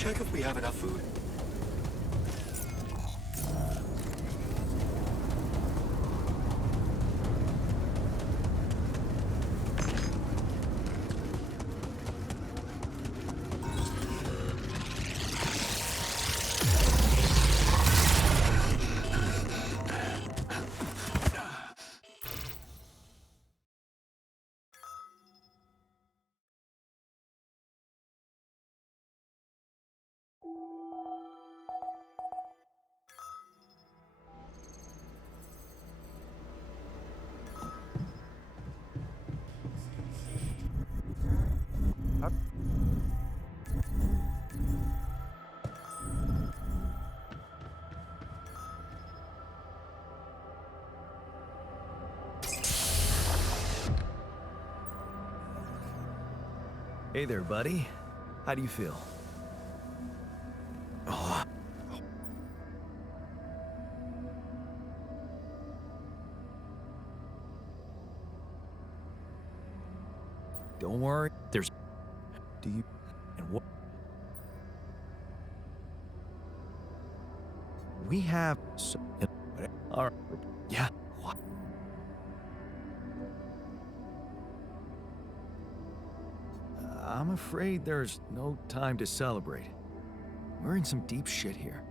check if we have enough food? Hey there, buddy. How do you feel? Oh. Don't worry. There's... Do you... And what... We have... So... Alright. Yeah. What? I'm afraid there's no time to celebrate. We're in some deep shit here.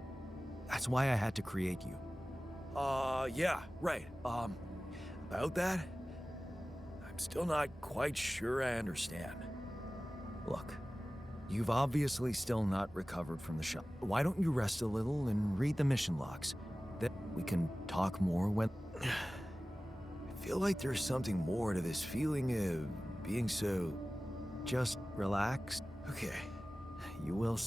That's why I had to create you. Yeah, right. About that? I'm still not quite sure I understand. Look, you've obviously still not recovered from the shock. Why don't you rest a little and read the mission logs? Then we can talk more when... I feel like there's something more to this feeling of being so... Just relax. Okay, you will...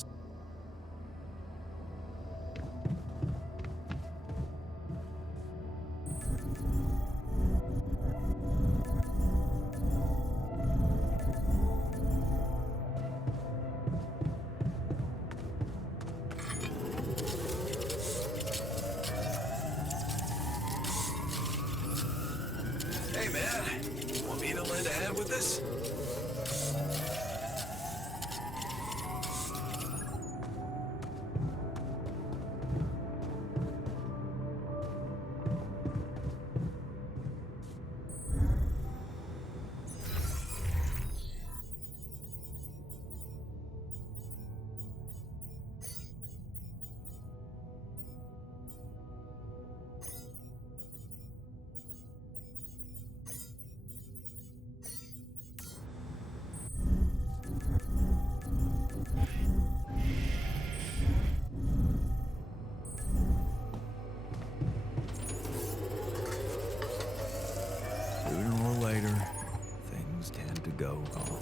Hey, man. Want me to lend a hand with this? Sooner or later, things tend to go wrong.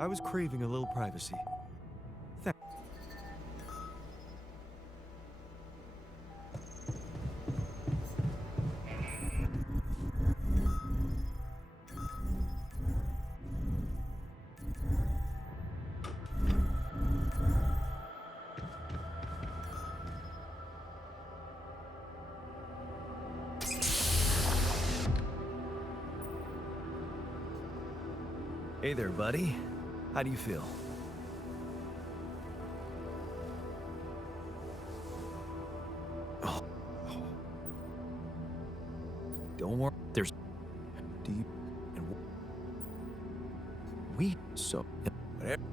I was craving a little privacy. Hey there, buddy. How do you feel? Oh. Don't worry. There's deep and we so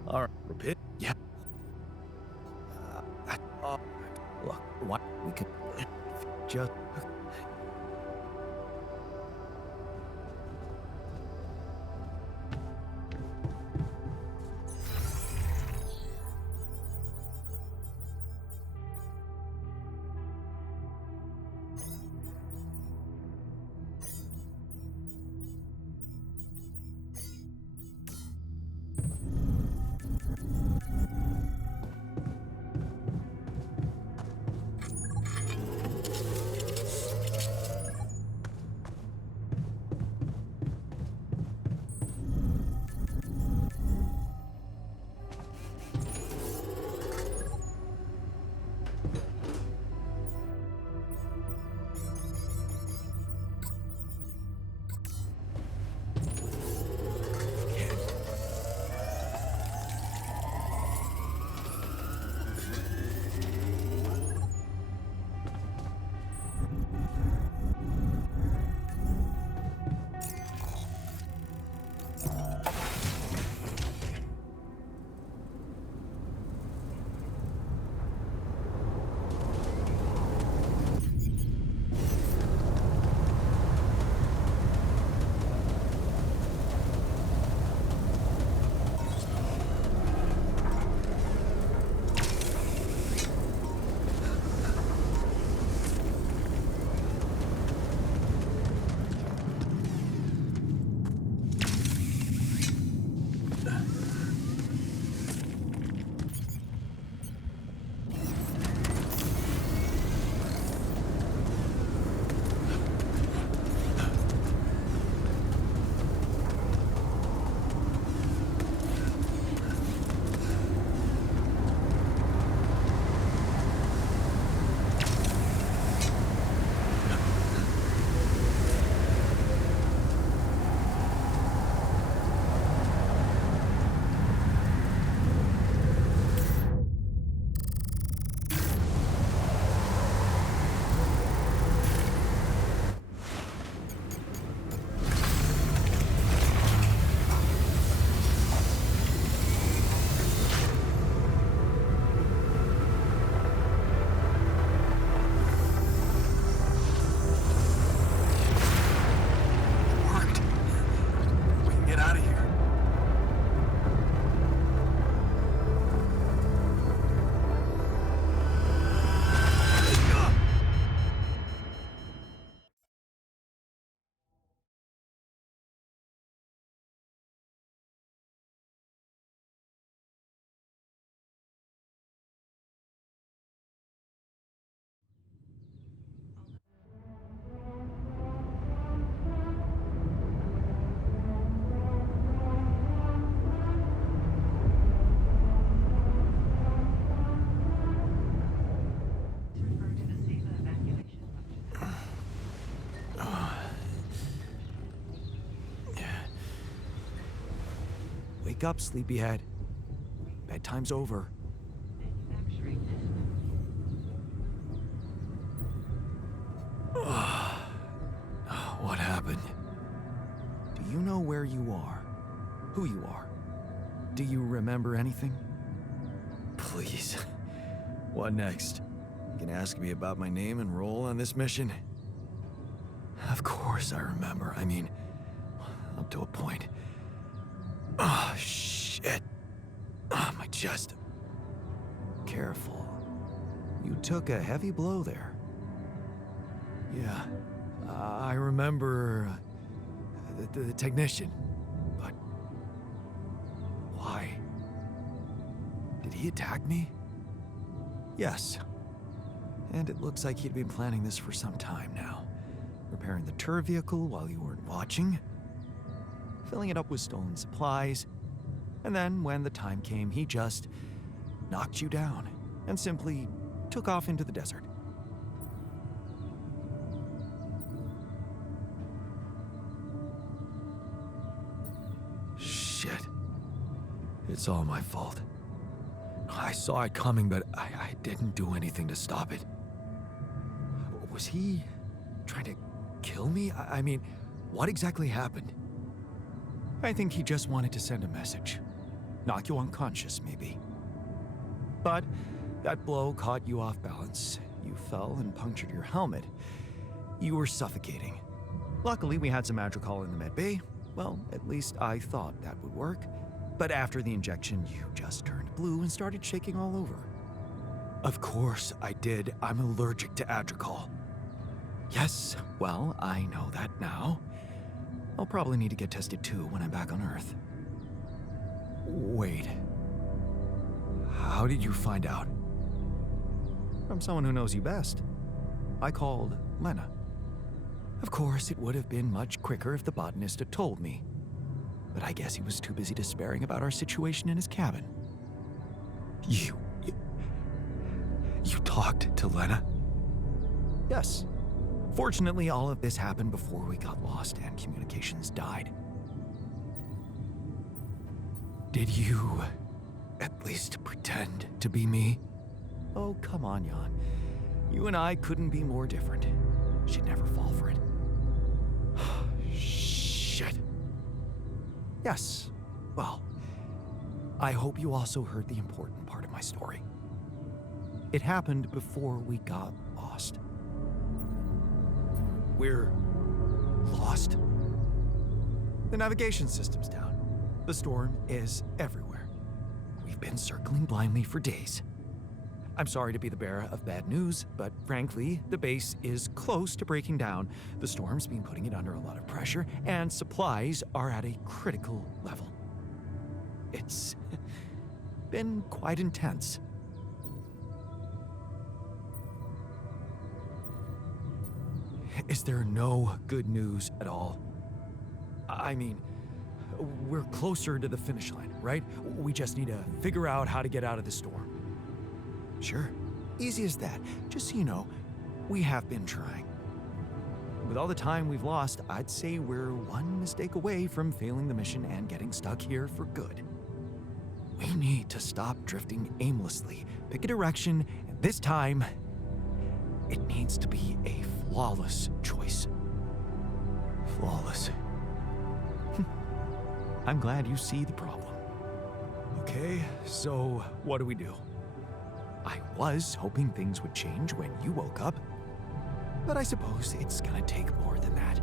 all right. Repeat. Yeah. Look, what we can just Wake up, sleepyhead. Bedtime's over. What happened? Do you know where you are? Who you are? Do you remember anything? Please. What next? You can ask me about my name and role on this mission? Of course I remember. I mean, up to a point. Oh, shit. Oh, my chest. Careful. You took a heavy blow there. Yeah, I remember the technician, but why? Did he attack me? Yes, and it looks like he'd been planning this for some time now. Repairing the tour vehicle while you weren't watching, filling it up with stolen supplies, and then when the time came, he just knocked you down and simply took off into the desert. Shit. It's all my fault. I saw it coming, but I didn't do anything to stop it. Was he trying to kill me? I mean, what exactly happened? I think he just wanted to send a message. Knock you unconscious, maybe. But that blow caught you off balance. You fell and punctured your helmet. You were suffocating. Luckily, we had some Madrigal in the med bay. Well, at least I thought that would work. But after the injection, you just turned blue and started shaking all over. Of course I did. I'm allergic to Adrical. Yes, well, I know that now. I'll probably need to get tested too when I'm back on Earth. Wait. How did you find out? From someone who knows you best. I called Lena. Of course, it would have been much quicker if the botanist had told me. But I guess he was too busy despairing about our situation in his cabin. You talked to Lena? Yes. Fortunately, all of this happened before we got lost and communications died. Did you at least pretend to be me? Oh, come on, Jan. You and I couldn't be more different. She'd never fall for it. Shit. Yes. Well, I hope you also heard the important part of my story. It happened before we got lost. We're lost? The navigation system's down. The storm is everywhere. We've been circling blindly for days. I'm sorry to be the bearer of bad news, but frankly, the base is close to breaking down. The storm's been putting it under a lot of pressure, and supplies are at a critical level. It's been quite intense. Is there no good news at all? I mean, we're closer to the finish line, right? We just need to figure out how to get out of the storm. Sure, easy as that. Just so you know, we have been trying. With all the time we've lost, I'd say we're one mistake away from failing the mission and getting stuck here for good. We need to stop drifting aimlessly, pick a direction, and this time, it needs to be a flawless choice. Flawless. I'm glad you see the problem. Okay, so what do we do? I was hoping things would change when you woke up, but I suppose it's gonna take more than that.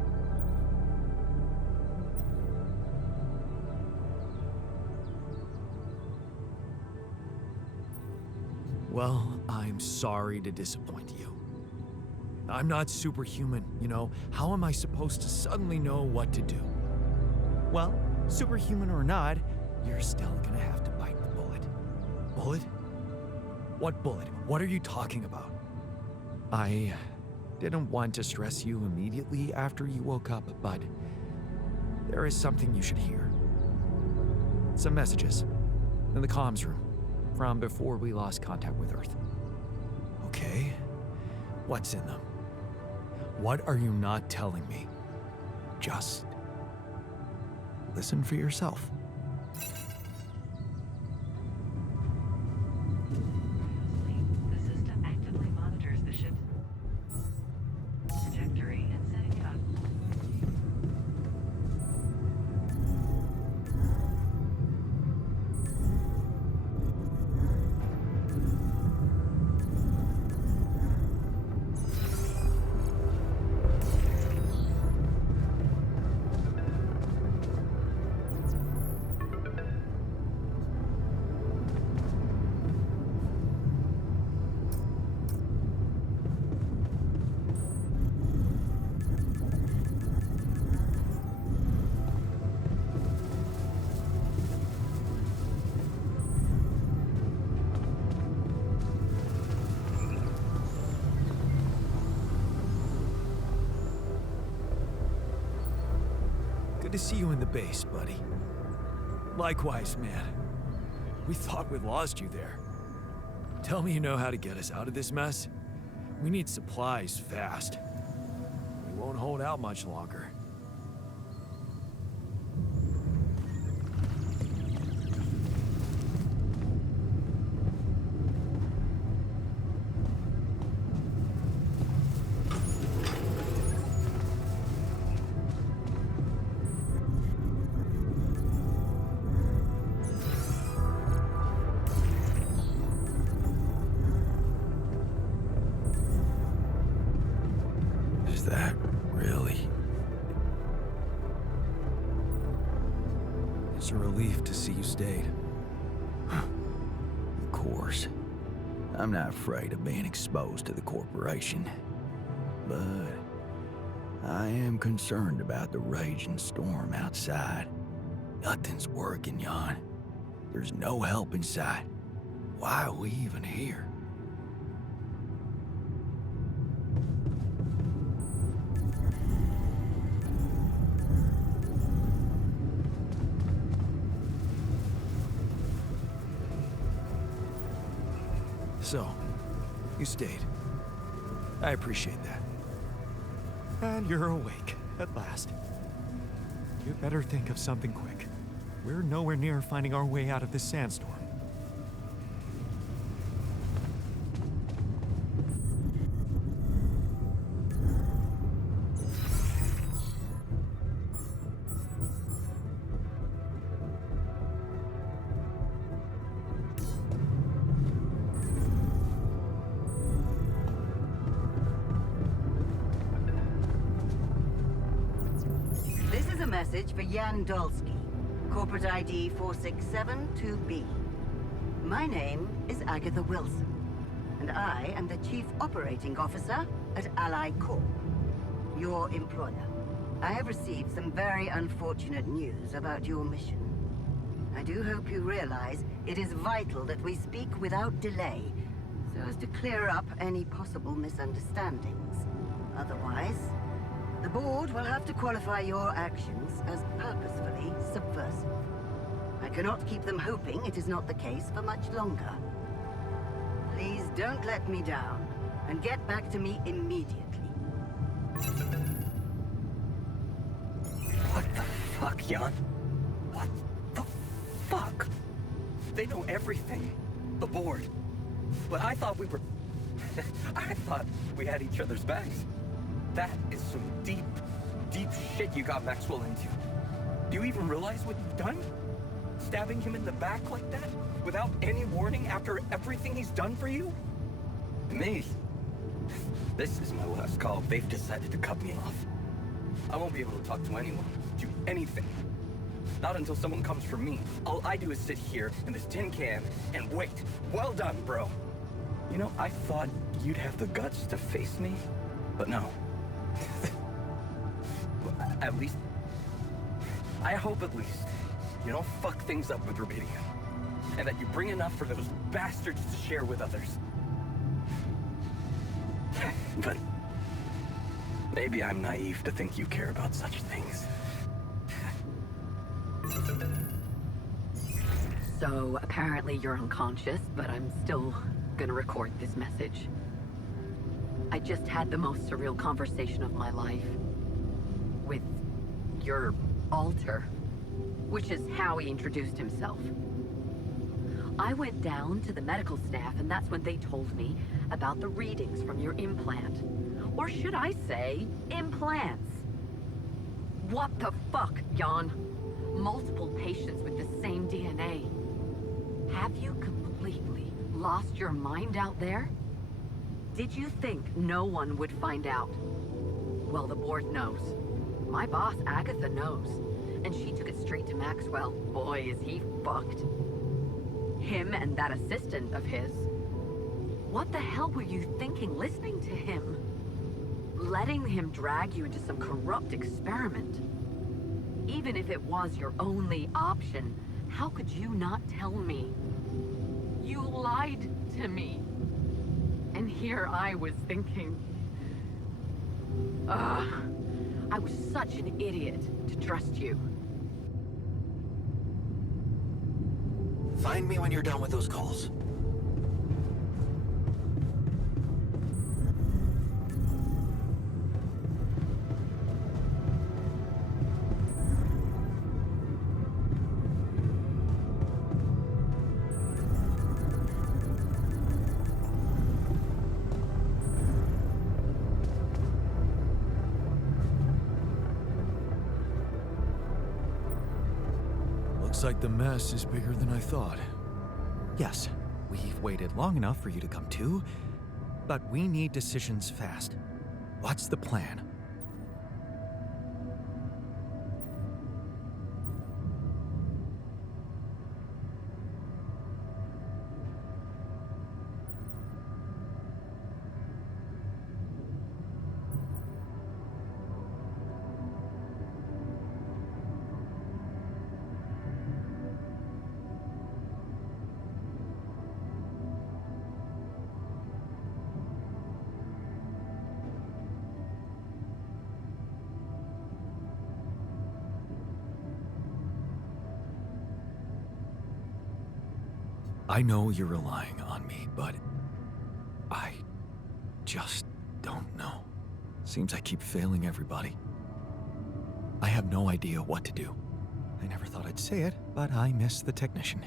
Well, I'm sorry to disappoint you. I'm not superhuman, you know. How am I supposed to suddenly know what to do? Well, superhuman or not, you're still gonna have to bite the bullet. Bullet? What bullet? What are you talking about? I didn't want to stress you immediately after you woke up, but there is something you should hear. Some messages in the comms room from before we lost contact with Earth. Okay, what's in them? What are you not telling me? Just listen for yourself. Good to see you in the base, buddy. Likewise, man. We thought we'd lost you there. Tell me you know how to get us out of this mess. We need supplies fast. We won't hold out much longer. Is that really? It's a relief to see you stayed. Of course. I'm not afraid of being exposed to the corporation. But I am concerned about the raging storm outside. Nothing's working, Jan. There's no help in sight. Why are we even here? So, you stayed. I appreciate that. And you're awake, at last. You better think of something quick. We're nowhere near finding our way out of this sandstorm. This is a message for Jan Dolsky, corporate ID 4672B. My name is Agatha Wilson, and I am the Chief Operating Officer at Ally Corp, your employer. I have received some very unfortunate news about your mission. I do hope you realize it is vital that we speak without delay, so as to clear up any possible misunderstandings. Otherwise, the board will have to qualify your actions as purposefully subversive. I cannot keep them hoping it is not the case for much longer. Please don't let me down, and get back to me immediately. What the fuck, Jan? What the fuck? They know everything. The board. But I thought we were... I thought we had each other's backs. That is some deep, deep shit you got Maxwell into. Do you even realize what you've done? Stabbing him in the back like that? Without any warning after everything he's done for you? Me? This is my last call. They've decided to cut me off. I won't be able to talk to anyone, do anything. Not until someone comes for me. All I do is sit here in this tin can and wait. Well done, bro. You know, I thought you'd have the guts to face me, but no. At least, I hope at least, you don't fuck things up with rubidium. And that you bring enough for those bastards to share with others. But maybe I'm naive to think you care about such things. So, apparently you're unconscious, but I'm still gonna record this message. I just had the most surreal conversation of my life. With your alter, which is how he introduced himself. I went down to the medical staff, and that's when they told me about the readings from your implant. Or should I say, implants? What the fuck, Jan? Multiple patients with the same DNA. Have you completely lost your mind out there? Did you think no one would find out? Well, the board knows. My boss, Agatha, knows. And she took it straight to Maxwell. Boy, is he fucked. Him and that assistant of his. What the hell were you thinking listening to him? Letting him drag you into some corrupt experiment. Even if it was your only option, how could you not tell me? You lied to me. And here I was thinking, I was such an idiot to trust you. Find me when you're done with those calls. Looks like the mess is bigger than I thought. Yes, we've waited long enough for you to come to, but we need decisions fast. What's the plan? I know you're relying on me, but I just don't know. Seems I keep failing everybody. I have no idea what to do. I never thought I'd say it, but I miss the technician.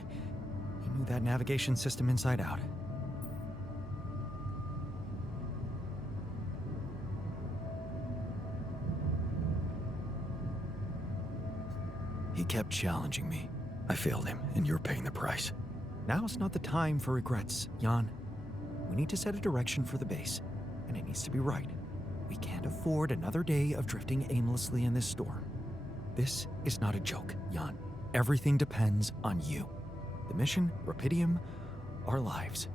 He knew that navigation system inside out. He kept challenging me. I failed him, and you're paying the price. Now's not the time for regrets, Jan. We need to set a direction for the base, and it needs to be right. We can't afford another day of drifting aimlessly in this storm. This is not a joke, Jan. Everything depends on you. The mission, Rapidium, our lives.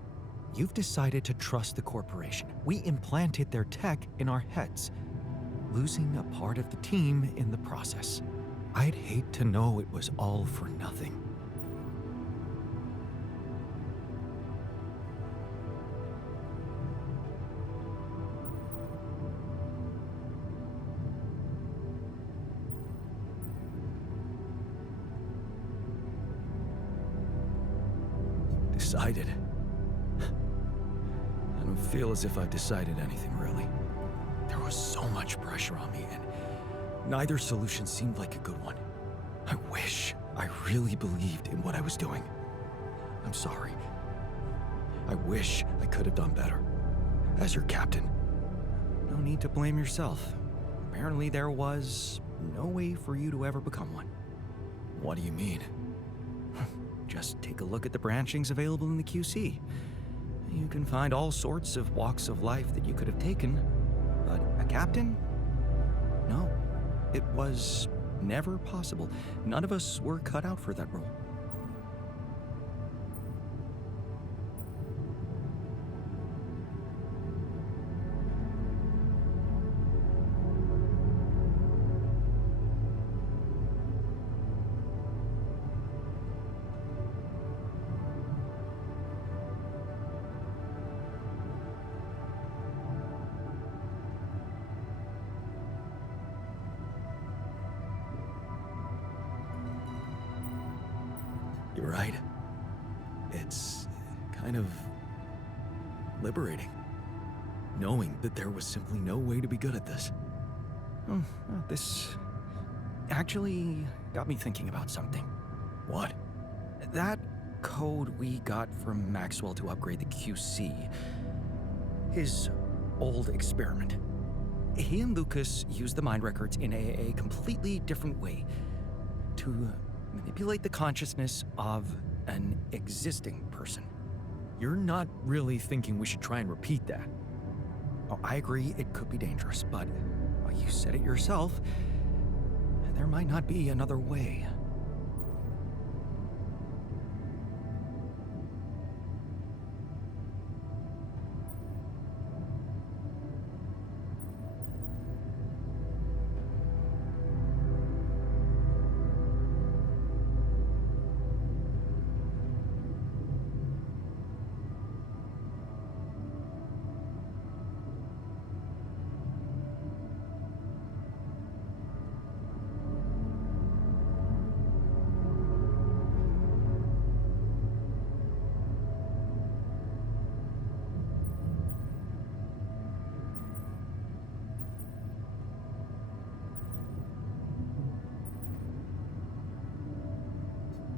You've decided to trust the corporation. We implanted their tech in our heads, losing a part of the team in the process. I'd hate to know it was all for nothing. Decided? I don't feel as if I've decided anything, really. There was so much pressure on me, and neither solution seemed like a good one. I wish I really believed in what I was doing. I'm sorry. I wish I could have done better. As your captain. No need to blame yourself. Apparently there was no way for you to ever become one. What do you mean? Just take a look at the branchings available in the QC. You can find all sorts of walks of life that you could have taken, but a captain? No, it was never possible. None of us were cut out for that role. You're right. It's kind of liberating, knowing that there was simply no way to be good at this. This actually got me thinking about something. What? That code we got from Maxwell to upgrade the QC. His old experiment. He and Lucas used the mind records in a completely different way to manipulate the consciousness of an existing person. You're not really thinking we should try and repeat that. Oh, I agree it could be dangerous, but you said it yourself. There might not be another way.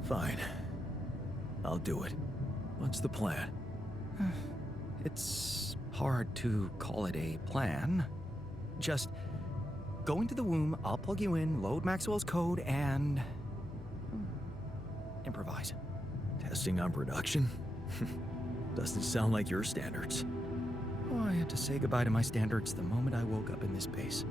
Fine. I'll do it. What's the plan? It's hard to call it a plan. Just go into the womb, I'll plug you in, load Maxwell's code, and improvise. Testing on production? Doesn't sound like your standards. Oh, I had to say goodbye to my standards the moment I woke up in this base.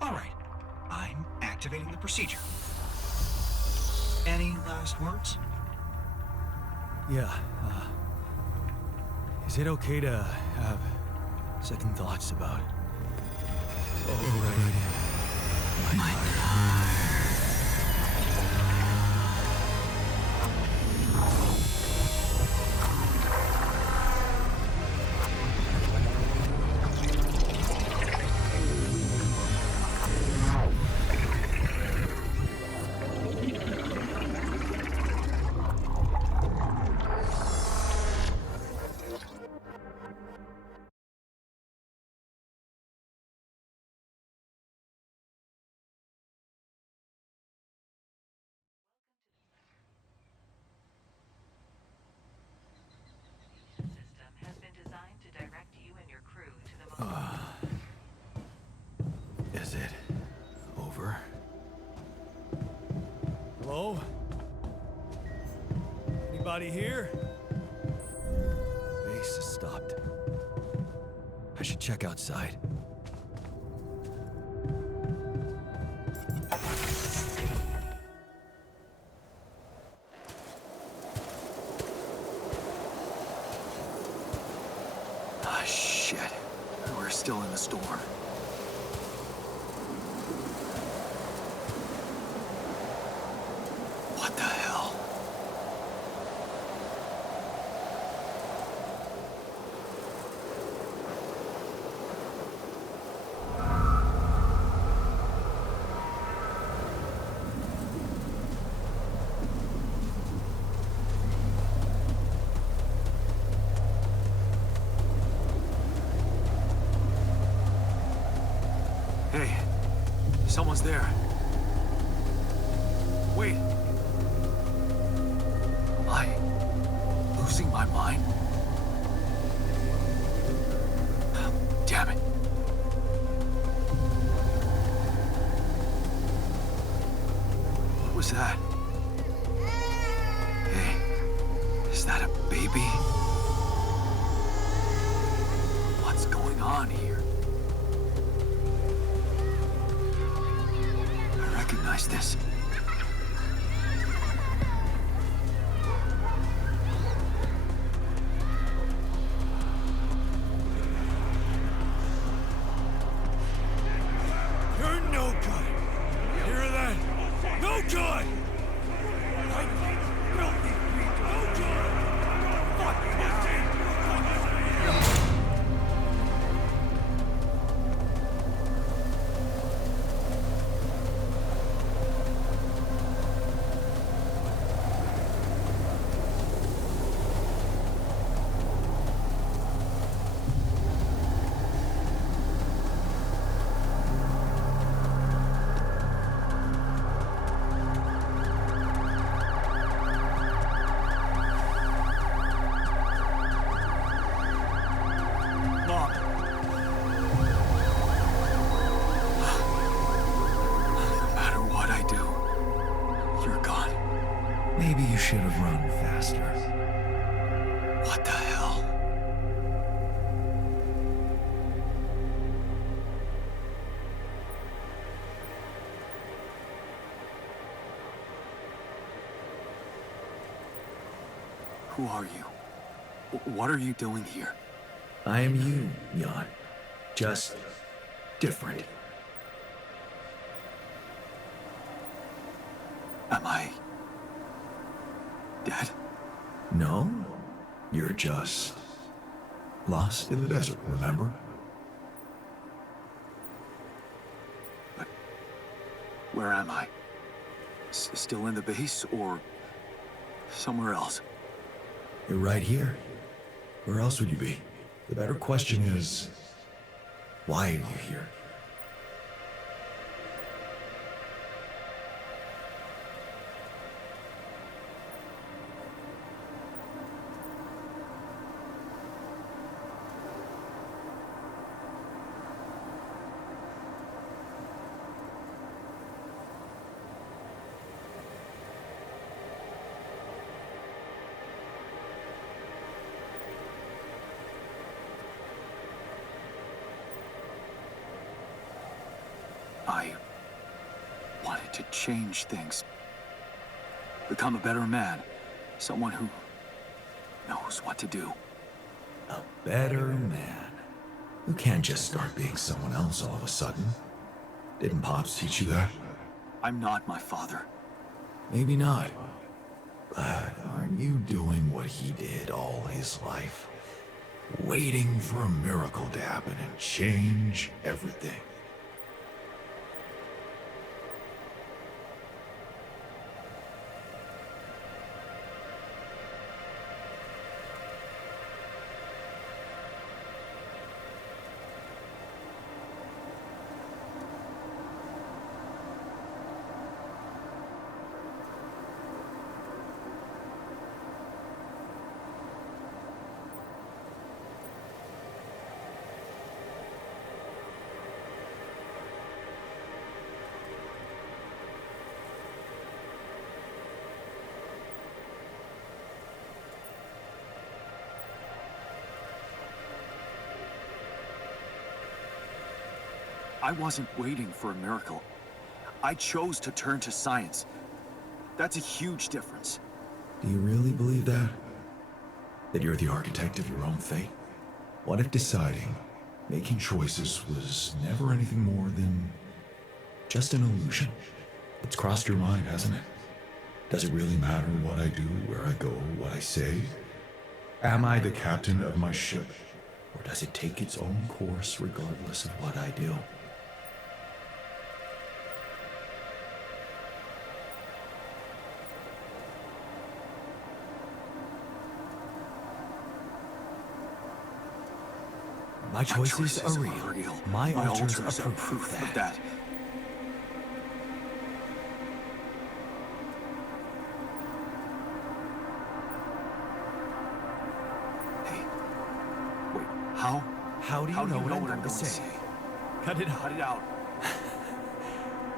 All right, I'm activating the procedure. Any last words? Yeah, is it okay to have second thoughts about... Oh, right. My car. System has been designed to direct you and your crew to the most... Is it over? Hello? Anybody here? Base has stopped. I should check outside. Ah, shit. We're still in the storm. What the hell? Hey, someone's there. Wait. Am I losing my mind? Damn it. What was that? Hey, is that a baby? What's going on here? I recognize this. You're no good. Hear that? No good. I built these people. No good. Fuck pussy. Maybe you should have run faster. What the hell? Who are you? What are you doing here? I am you, Jan. Just different. Am I dead? No, you're just lost in the desert, remember? But where am I? Still in the base or somewhere else? You're right here. Where else would you be? The better question is, why are you here? I wanted to change things. Become a better man. Someone who knows what to do. A better man. You can't just start being someone else all of a sudden. Didn't Pops teach you that? I'm not my father. Maybe not. But aren't you doing what he did all his life? Waiting for a miracle to happen and change everything. I wasn't waiting for a miracle. I chose to turn to science. That's a huge difference. Do you really believe that? That you're the architect of your own fate? What if deciding, making choices was never anything more than just an illusion? It's crossed your mind, hasn't it? Does it really matter what I do, where I go, what I say? Am I the captain of my ship? Or does it take its own course regardless of what I do? My choices are real. My altars are proof of that. Hey, wait, how? How do you know what I'm going to say? Cut it out. Cut it out.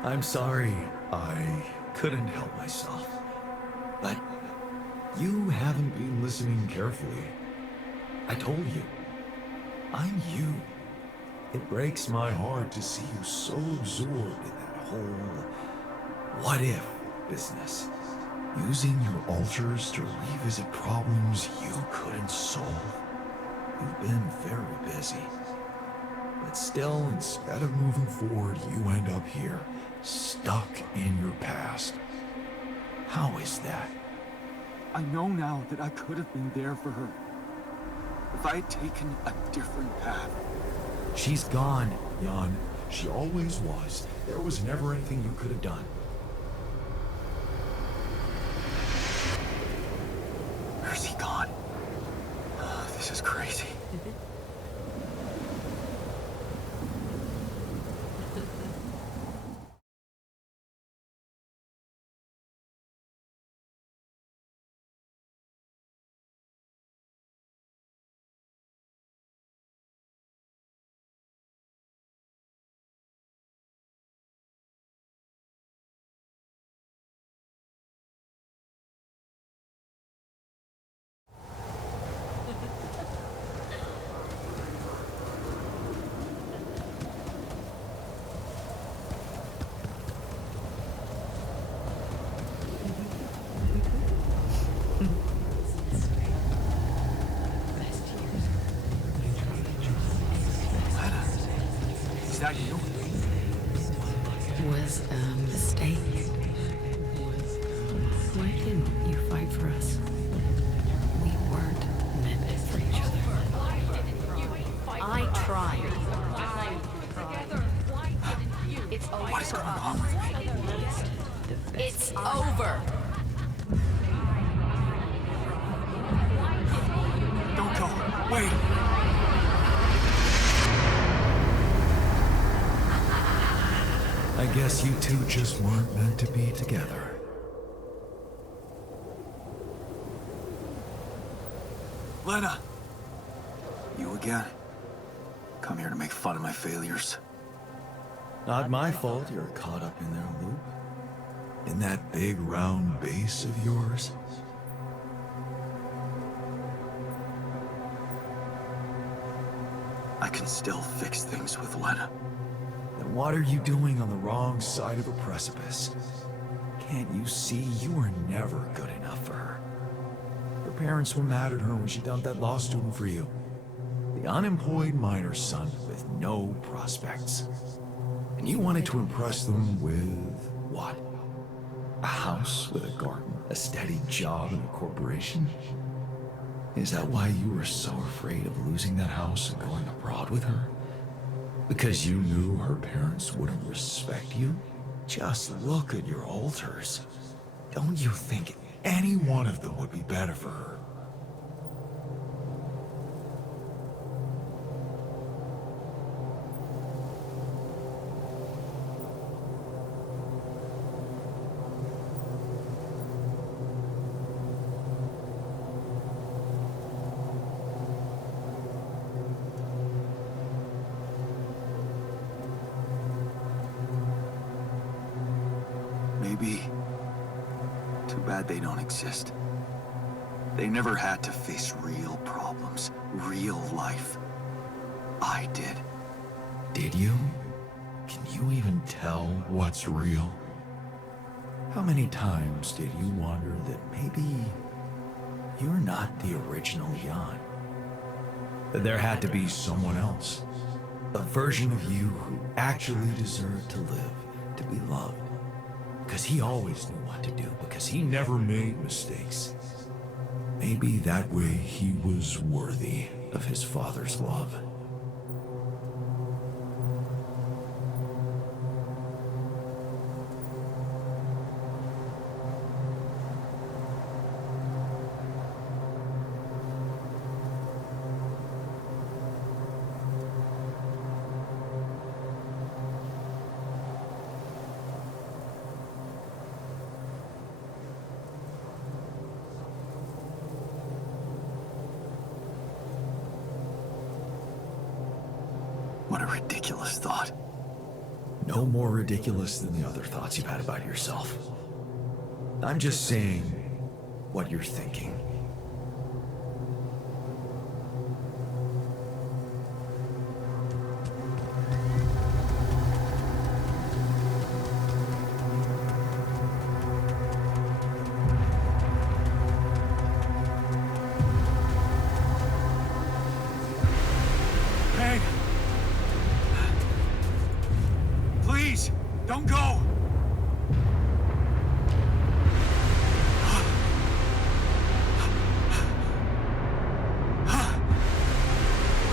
I'm sorry. I couldn't help myself. But you haven't been listening carefully. I told you. I'm you. It breaks my heart to see you so absorbed in that whole what-if business. Using your altars to revisit problems you couldn't solve. You've been very busy. But still, instead of moving forward, you end up here, stuck in your past. How is that? I know now that I could have been there for her. If I had taken a different path. She's gone, Jan. She always was. There was never anything you could have done. Where's he gone? This is crazy. Lena, is that you? Was a mistake. Why didn't you fight for us? We weren't meant for each other. I tried. It's over. What is going on with me? It's over. Don't go. Wait. I guess you two just weren't meant to be together. Lena! You again? Come here to make fun of my failures. Not my fault you're caught up in their loop. In that big round base of yours. I can still fix things with Lena. Then what are you doing on the wrong side of a precipice? Can't you see you were never good enough for her? Her parents were mad at her when she dumped that law student for you. The unemployed miner's son with no prospects. And you wanted to impress them with what? A house with a garden, a steady job and a corporation? Is that why you were so afraid of losing that house and going abroad with her? Because you knew her parents wouldn't respect you? Just look at your altars. Don't you think any one of them would be better for her? Maybe. Too bad they don't exist. They never had to face real problems, real life. I did. Did you? Can you even tell what's real? How many times did you wonder that maybe you're not the original Jan? That there had to be someone else. A version of you who actually deserved to live, to be loved. Because he always knew what to do, because he never made mistakes. Maybe that way he was worthy of his father's love. What a ridiculous thought. No more ridiculous than the other thoughts you've had about yourself. I'm just saying what you're thinking. Hey! Please, don't go!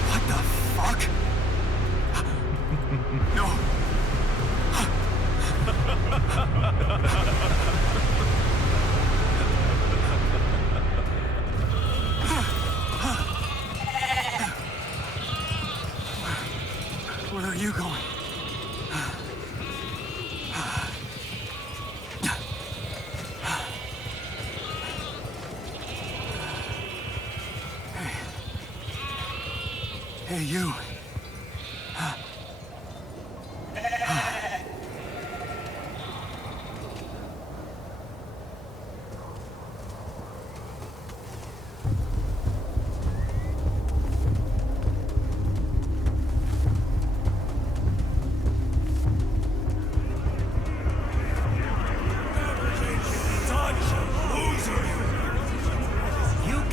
What the fuck? No! Where are you going? Hey, you.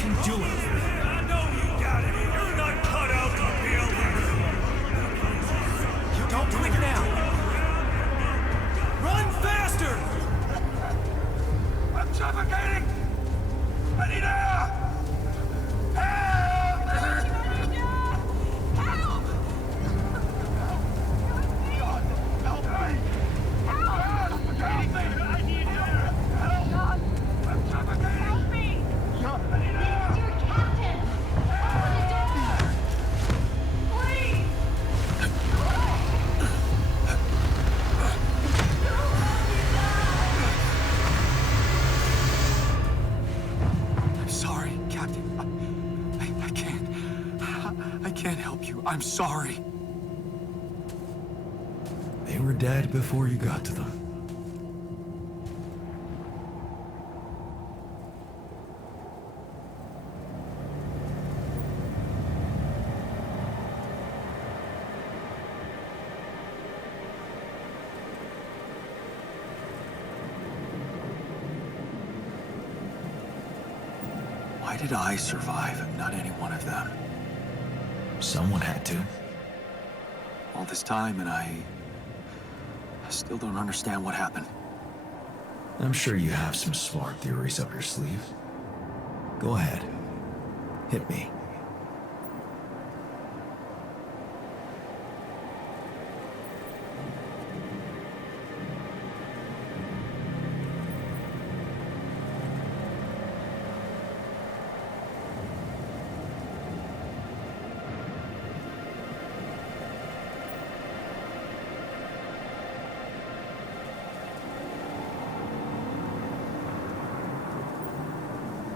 can do it. I know you got it. You're not cut out to be a leader. You don't quit now. Run faster! I'm suffocating! I need air! Help! Help! Help me! Help me! I need air! Help! I'm suffocating! Help me! I need air! This is your captain! Open the door! Please! I'm sorry, Captain. I can't help you. I'm sorry. They were dead before you got to them. Why did I survive and not any one of them? Someone had to. All this time and I still don't understand what happened. I'm sure you have some smart theories up your sleeve. Go ahead. Hit me.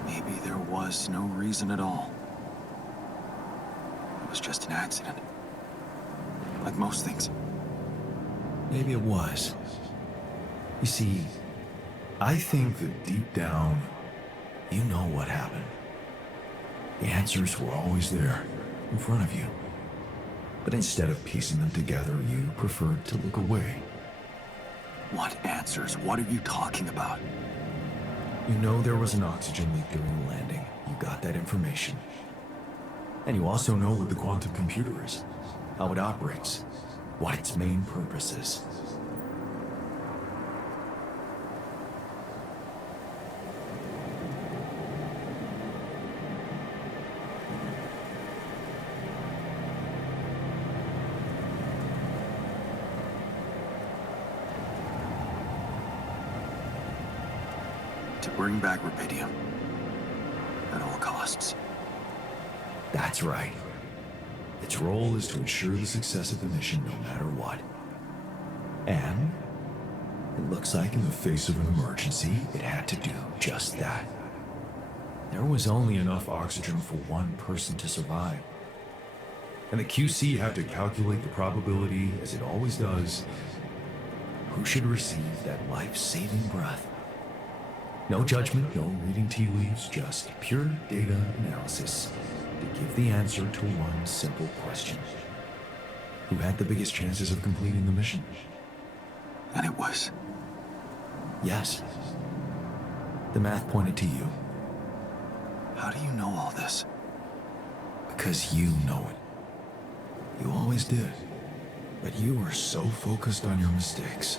Maybe there was no reason at all. It was just an accident. Like most things. Maybe it was. You see, I think that deep down, you know what happened. The answers were always there, in front of you. But instead of piecing them together, you preferred to look away. What answers? What are you talking about? You know there was an oxygen leak during the landing. You got that information. And you also know what the quantum computer is, how it operates, what its main purpose is. To bring back Rubidium. At all costs. That's right. Its role is to ensure the success of the mission no matter what. And it looks like in the face of an emergency, it had to do just that. There was only enough oxygen for one person to survive. And the QC had to calculate the probability, as it always does, who should receive that life-saving breath. No judgment, no reading tea leaves, just pure data analysis to give the answer to one simple question. Who had the biggest chances of completing the mission? And it was. Yes. The math pointed to you. How do you know all this? Because you know it. You always did. But you were so focused on your mistakes.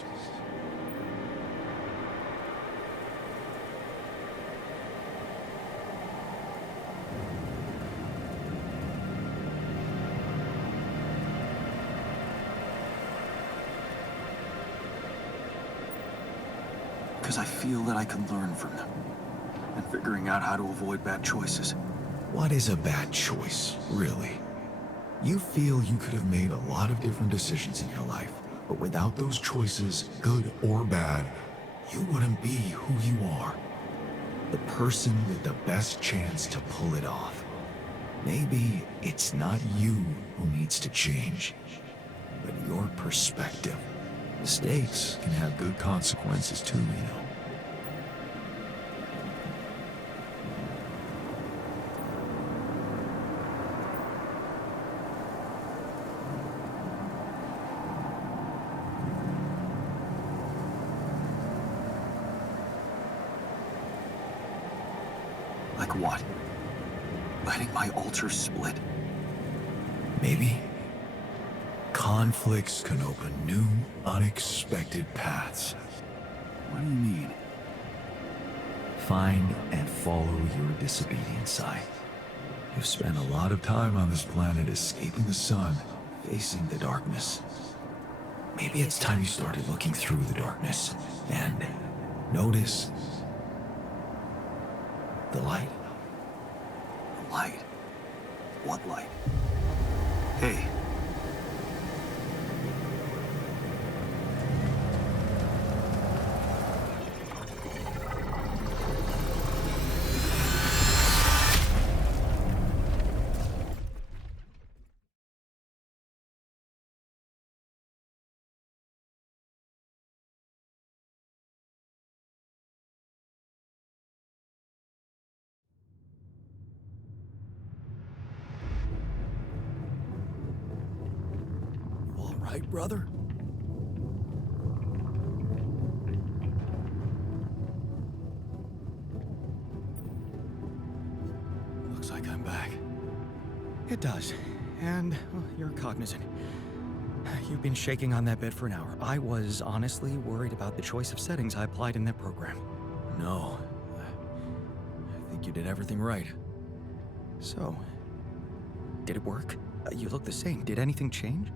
Because I feel that I can learn from them. And figuring out how to avoid bad choices. What is a bad choice, really? You feel you could have made a lot of different decisions in your life, but without those choices, good or bad, you wouldn't be who you are. The person with the best chance to pull it off. Maybe it's not you who needs to change, but your perspective. Mistakes can have good consequences too, you know. Like what? letting my altar split. Maybe conflicts can open new, unexpected paths. What do you mean? Find and follow your disobedient side. You've spent a lot of time on this planet escaping the sun, facing the darkness. Maybe it's time you started looking through the darkness and notice the light. Light? What light? Hey. All right, brother? Looks like I'm back. It does. And well, you're cognizant. You've been shaking on that bed for an hour. I was honestly worried about the choice of settings I applied in that program. No. I think you did everything right. So, did it work? You look the same. Did anything change?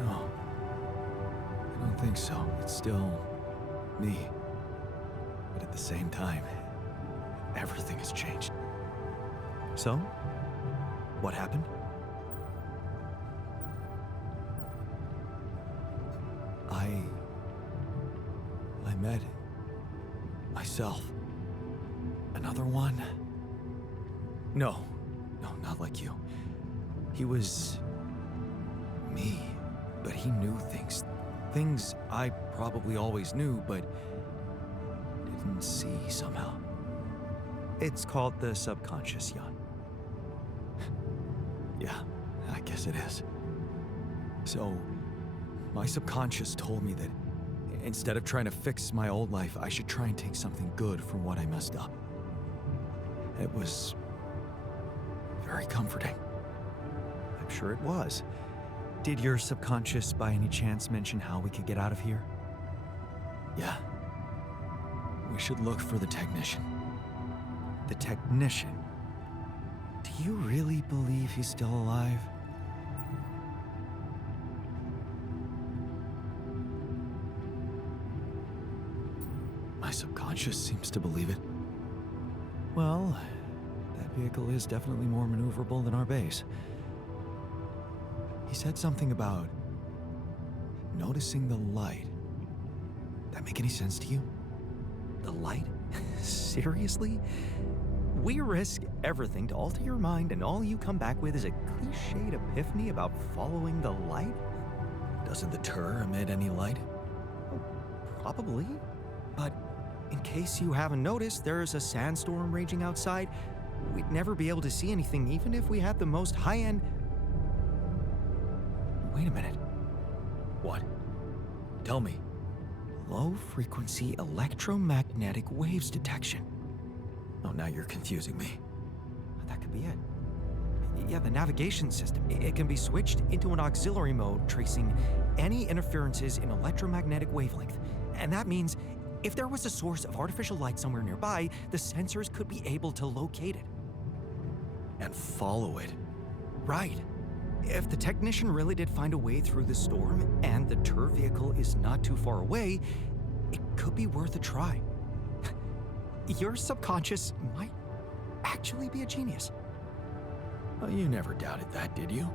No. I don't think so. It's still me. But at the same time, everything has changed. So, what happened? I met myself. Another one? No, not like you. He was me, but he knew things. Things I probably always knew, but didn't see somehow. It's called the subconscious, Jan. Yeah, I guess it is. So, my subconscious told me that instead of trying to fix my old life, I should try and take something good from what I messed up. It was very comforting. I'm sure it was. Did your subconscious by any chance mention how we could get out of here? Yeah. We should look for the technician. The technician? Do you really believe he's still alive? My subconscious seems to believe it. Well, that vehicle is definitely more maneuverable than our base. He said something about noticing the light. That make any sense to you? The light? Seriously? We risk everything to alter your mind, and all you come back with is a cliched epiphany about following the light? Doesn't the tur emit any light? Probably. But in case you haven't noticed, there's a sandstorm raging outside. We'd never be able to see anything, even if we had the most high-end... Wait a minute. What? Tell me. Low-frequency electromagnetic waves detection. Oh, now you're confusing me. That could be it. Yeah, the navigation system. It can be switched into an auxiliary mode, tracing any interferences in electromagnetic wavelength. And that means if there was a source of artificial light somewhere nearby, the sensors could be able to locate it. And follow it. Right. If the technician really did find a way through the storm, and the tur vehicle is not too far away, it could be worth a try. Your subconscious might actually be a genius. Well, you never doubted that, did you?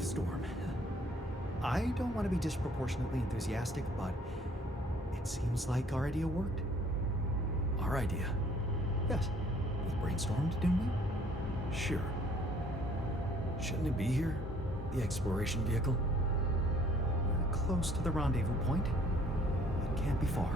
the storm. I don't want to be disproportionately enthusiastic, but it seems like our idea worked. Our idea? Yes, we brainstormed, didn't we? Sure. Shouldn't it be here? The exploration vehicle? Close to the rendezvous point. It can't be far.